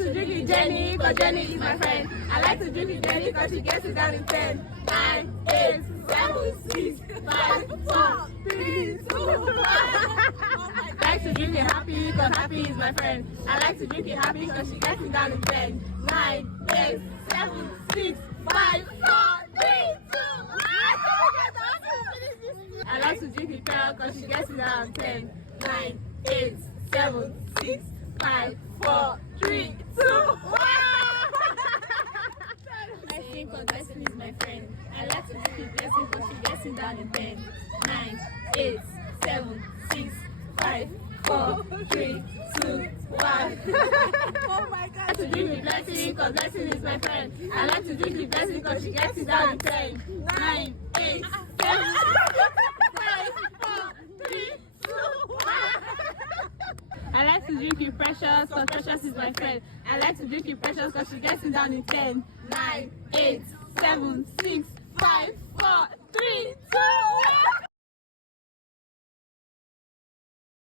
to drink with Jenny, cause Jenny is my friend. I like to drink with Jenny, cause she gets it down in 10, 9, 8, 7, 6, 5, 4, 3, 2, 1. I like to drink with Happy, cause Happy is my friend. I like to drink with Happy, cause she gets it down in 10, 9, 8, 7, 6, 5, 4, 3, 2, 1. I like to drink with Pearl, cause she gets it down in 10, 9, 8, 7, 6, 5, 4, 3, 2, 1. I think cause Blessing is my friend. I like to drink with Blessing cause she gets it down in 10, 9, 8, 7, 6, 5, 4, 3, 2, 1. Oh my God. I like to drink with Blessing cause Blessing is my friend. I like to drink with Blessing cause she gets it down in 10, 9, 8, 7, 6, 5, 4, 3, 2, 1. I like to drink with Precious cause Precious is my friend. I like to drink with Precious cause she gets it down in 10, 9, 8, 7, 6, 5, 4, 3, 2,